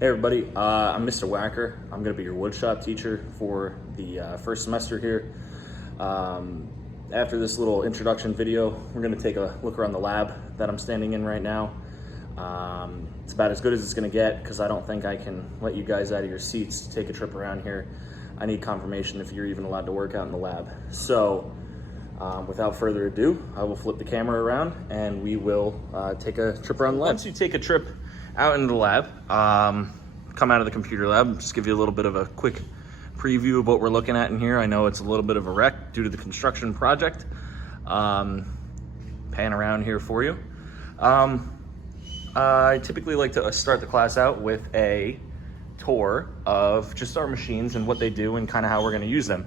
Hey everybody, I'm Mr. Wacker. I'm going to be your woodshop teacher for the first semester here. After this little introduction video, we're going to take a look around the lab that I'm standing in right now. It's about as good as it's going to get because I don't think I can let you guys out of your seats to take a trip around here. I need confirmation if you're even allowed to work out in the lab. So without further ado, I will flip the camera around and we will take a trip around the lab. Once you take a trip out into the lab, come out of the computer lab, just give you a little bit of a quick preview of what we're looking at in here. I know it's a little bit of a wreck due to the construction project. Pan around here for you. I typically like to start the class out with a tour of just our machines and what they do and kind of how we're going to use them.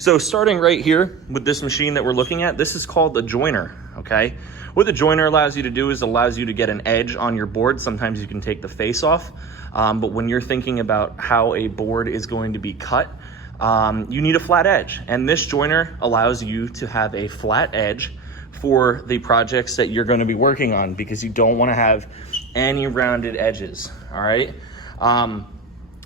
So starting right here with this machine that we're looking at, this is called the joiner, okay? What the joiner allows you to do is allows you to get an edge on your board. Sometimes you can take the face off, but when you're thinking about how a board is going to be cut, you need a flat edge. And this joiner allows you to have a flat edge for the projects that you're going to be working on because you don't want to have any rounded edges, all right?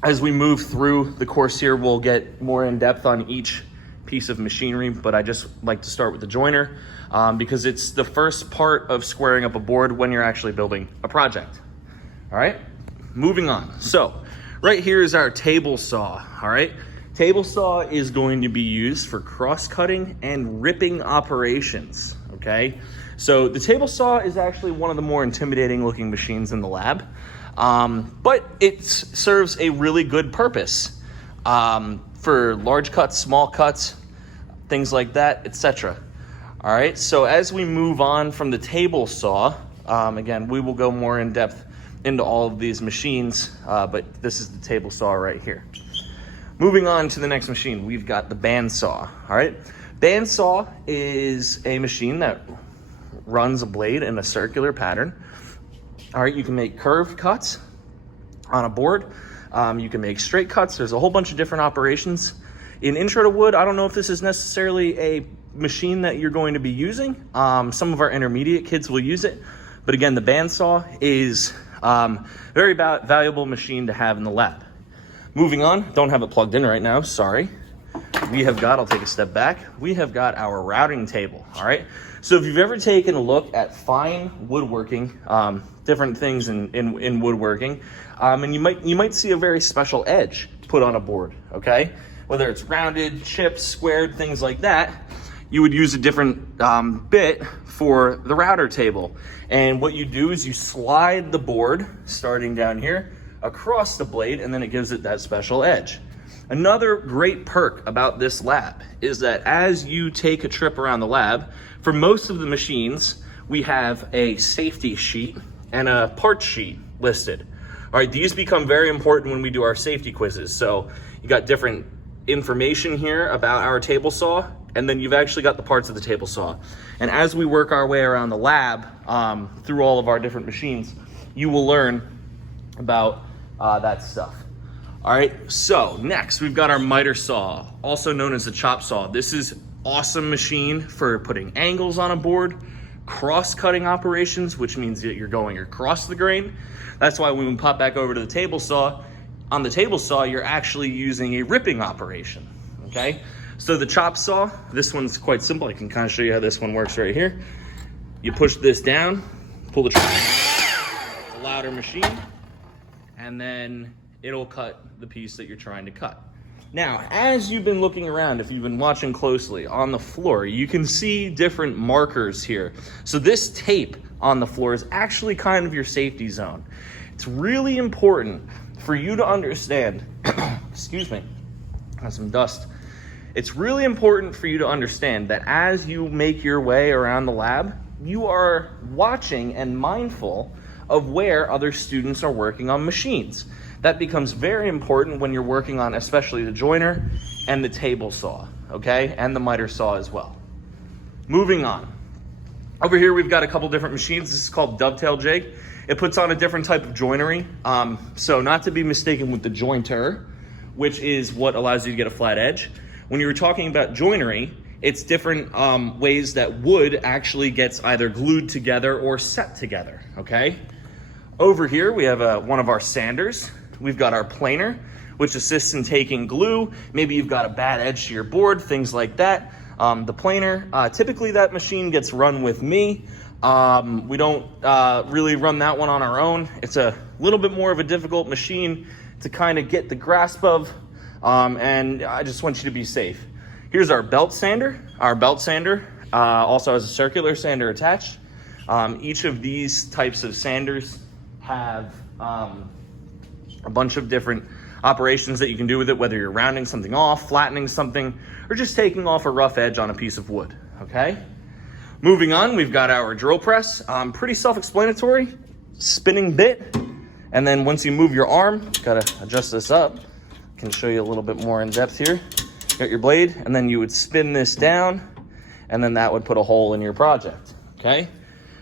As we move through the course here, we'll get more in depth on each piece of machinery, but I just like to start with the joiner because it's the first part of squaring up a board when you're actually building a project. All right, moving on. So right here is our table saw. All right, table saw is going to be used for cross-cutting and ripping operations. Okay, so the table saw is actually one of the more intimidating looking machines in the lab, but it serves a really good purpose for large cuts, small cuts, things like that, etc. All right, so as we move on from the table saw, again, we will go more in depth into all of these machines, but this is the table saw right here. Moving on to the next machine, we've got the bandsaw. All right, bandsaw is a machine that runs a blade in a circular pattern. All right, you can make curved cuts on a board. You can make straight cuts. There's a whole bunch of different operations. In Intro to Wood, I don't know if this is necessarily a machine that you're going to be using. Some of our intermediate kids will use it. But again, the bandsaw is a very valuable machine to have in the lab. Moving on, don't have it plugged in right now, sorry. I'll take a step back. We have got our routing table, all right? So if you've ever taken a look at fine woodworking, different things in woodworking, and you might see a very special edge put on a board, okay? Whether it's rounded, chipped, squared, things like that, you would use a different bit for the router table. And what you do is you slide the board, starting down here, across the blade, and then it gives it that special edge. Another great perk about this lab is that as you take a trip around the lab, for most of the machines, we have a safety sheet and a parts sheet listed. All right, these become very important when we do our safety quizzes. So you got different information here about our table saw, and then you've actually got the parts of the table saw. And as we work our way around the lab through all of our different machines, you will learn about that stuff. All right, so next we've got our miter saw, also known as the chop saw. This is awesome machine for putting angles on a board, cross-cutting operations, which means that you're going across the grain. That's why when we pop back over to the table saw, on the table saw, you're actually using a ripping operation, okay? So the chop saw, this one's quite simple. I can kind of show you how this one works right here. You push this down, pull the trigger, a louder machine, and then it'll cut the piece that you're trying to cut. Now, as you've been looking around, if you've been watching closely on the floor, you can see different markers here. So this tape on the floor is actually kind of your safety zone. It's really important for you to understand, excuse me, I have some dust. It's really important for you to understand that as you make your way around the lab, you are watching and mindful of where other students are working on machines. That becomes very important when you're working on especially the joiner and the table saw, okay? And the miter saw as well. Moving on. Over here, we've got a couple different machines. This is called Dovetail Jig. It puts on a different type of joinery. So not to be mistaken with the jointer, which is what allows you to get a flat edge. When you're talking about joinery, it's different ways that wood actually gets either glued together or set together, okay? Over here, we have one of our sanders. we've got our planer, which assists in taking glue. Maybe you've got a bad edge to your board, things like that. The planer, typically that machine gets run with me. We don't really run that one on our own. It's a little bit more of a difficult machine to kind of get the grasp of, and I just want you to be safe. Here's our belt sander. Our belt sander also has a circular sander attached. Each of these types of sanders have a bunch of different operations that you can do with it, whether you're rounding something off, flattening something, or just taking off a rough edge on a piece of wood, okay? Moving on, we've got our drill press. Pretty self-explanatory, spinning bit, and then once you move your arm, gotta adjust this up. Can show you a little bit more in depth here. Got your blade, and then you would spin this down, and then that would put a hole in your project, okay?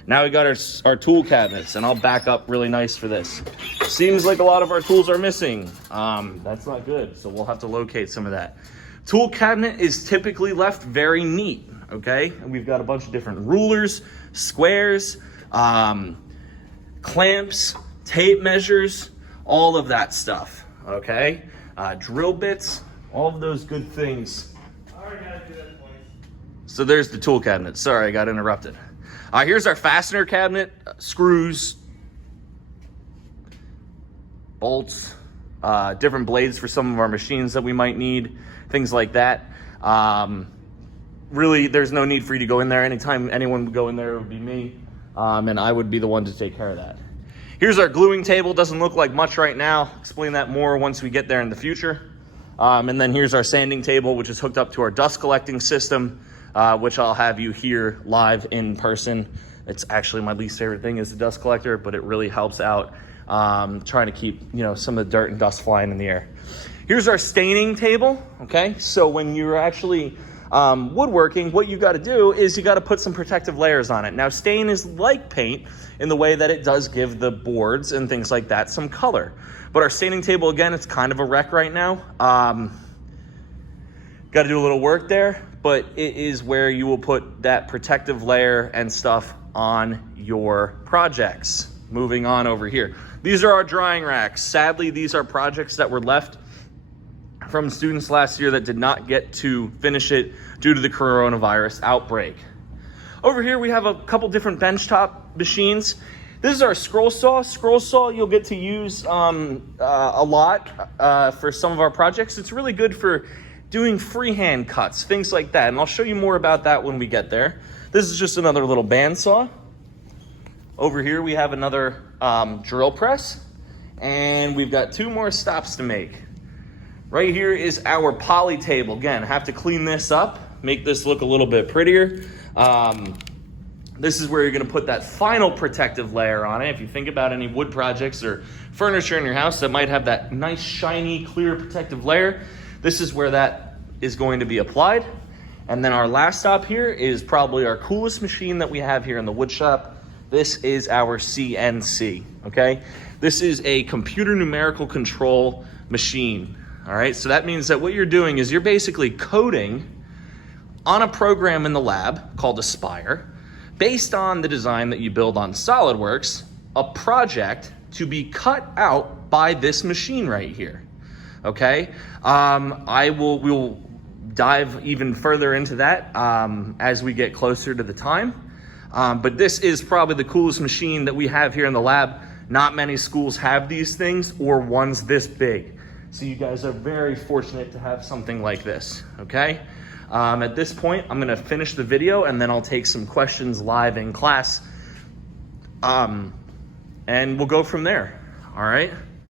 Now we got our tool cabinets, and I'll back up really nice for this. Seems like a lot of our tools are missing. That's not good, so we'll have to locate some of that. Tool cabinet is typically left very neat, okay? And we've got a bunch of different rulers, squares, clamps, tape measures, all of that stuff, okay? Drill bits, all of those good things. I already gotta do that twice. So there's the tool cabinet. Sorry, I got interrupted. Here's our fastener cabinet, screws, bolts, different blades for some of our machines that we might need, things like that. Really, there's no need for you to go in there. Anytime anyone would go in there, it would be me, and I would be the one to take care of that. Here's our gluing table. Doesn't look like much right now. Explain that more once we get there in the future. And then here's our sanding table, which is hooked up to our dust collecting system, which I'll have you here live in person. It's actually my least favorite thing is the dust collector, but it really helps out trying to keep, some of the dirt and dust flying in the air. Here's our staining table, okay? So when you're actually woodworking, what you got to do is you got to put some protective layers on it. Now, stain is like paint in the way that it does give the boards and things like that some color. But our staining table, again, it's kind of a wreck right now. Got to do a little work there, but it is where you will put that protective layer and stuff on your projects. Moving on over here. These are our drying racks. Sadly, these are projects that were left from students last year that did not get to finish it due to the coronavirus outbreak. Over here, we have a couple different benchtop machines. This is our scroll saw. Scroll saw you'll get to use a lot for some of our projects. It's really good for doing freehand cuts, things like that. And I'll show you more about that when we get there. This is just another little bandsaw. Over here, we have another drill press, and we've got two more stops to make. Right here is our poly table. Again, have to clean this up, make this look a little bit prettier. This is where you're gonna put that final protective layer on it. If you think about any wood projects or furniture in your house that might have that nice, shiny, clear protective layer, this is where that is going to be applied. And then our last stop here is probably our coolest machine that we have here in the wood shop. This is our CNC, okay? This is a computer numerical control machine, all right? So that means that what you're doing is you're basically coding on a program in the lab called Aspire, based on the design that you build on SolidWorks, a project to be cut out by this machine right here, okay? We'll dive even further into that as we get closer to the time. But this is probably the coolest machine that we have here in the lab. Not many schools have these things or ones this big. So you guys are very fortunate to have something like this, okay? At this point, I'm gonna finish the video and then I'll take some questions live in class. And we'll go from there, all right?